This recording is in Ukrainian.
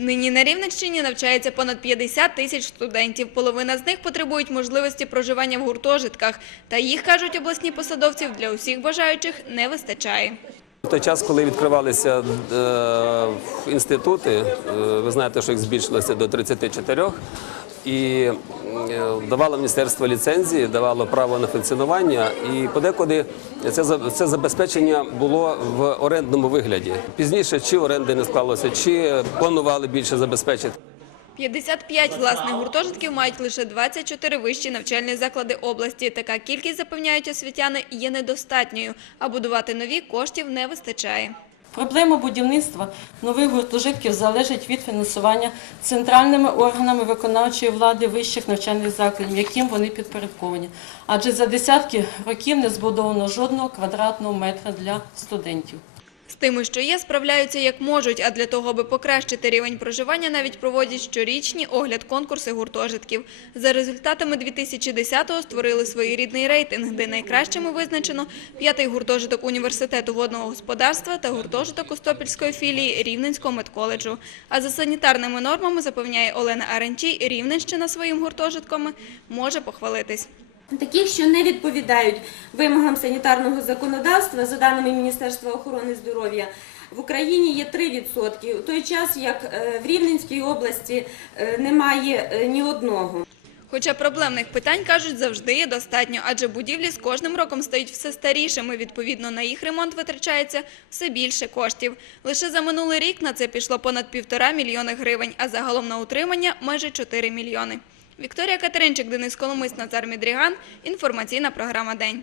Нині на Рівненщині навчається понад 50 тисяч студентів. Половина з них потребують можливості проживання в гуртожитках. Та їх, кажуть обласні посадовці, для усіх бажаючих не вистачає. В той час, коли відкривалися е, інститути, е, ви знаєте, що їх збільшилося до 34, і е, давало міністерство ліцензії, давало право на функціонування, і подекуди це, це забезпечення було в орендному вигляді. Пізніше чи оренди не склалося, чи планували більше забезпечити. 55 власних гуртожитків мають лише 24 вищі навчальні заклади області. Така кількість, запевняють освітяни, є недостатньою, а будувати нові коштів не вистачає. Проблема будівництва нових гуртожитків залежить від фінансування центральними органами виконавчої влади вищих навчальних закладів, яким вони підпорядковані. Адже за десятки років не збудовано жодного квадратного метра для студентів. З тими, що є, справляються як можуть, а для того, аби покращити рівень проживання, навіть проводять щорічні огляд-конкурси гуртожитків. За результатами 2010-го створили своєрідний рейтинг, де найкращими визначено п'ятий гуртожиток університету водного господарства та гуртожиток Костопільської філії Рівненського медколеджу. А за санітарними нормами, запевняє Олена Аренчій, Рівненщина своїм гуртожитками може похвалитись. Таких, що не відповідають вимогам санітарного законодавства, за даними Міністерства охорони здоров'я, в Україні є 3%, у той час як е, в Рівненській області е, немає е, ні одного. Хоча проблемних питань, кажуть, завжди є достатньо, адже будівлі з кожним роком стають все старішими, відповідно на їх ремонт витрачається все більше коштів. Лише за минулий рік на це пішло понад півтора мільйони гривень, а загалом на утримання – майже 4 мільйони. Вікторія Катеринчик, Денис Коломис, Назар Мідріган. Інформаційна програма «День».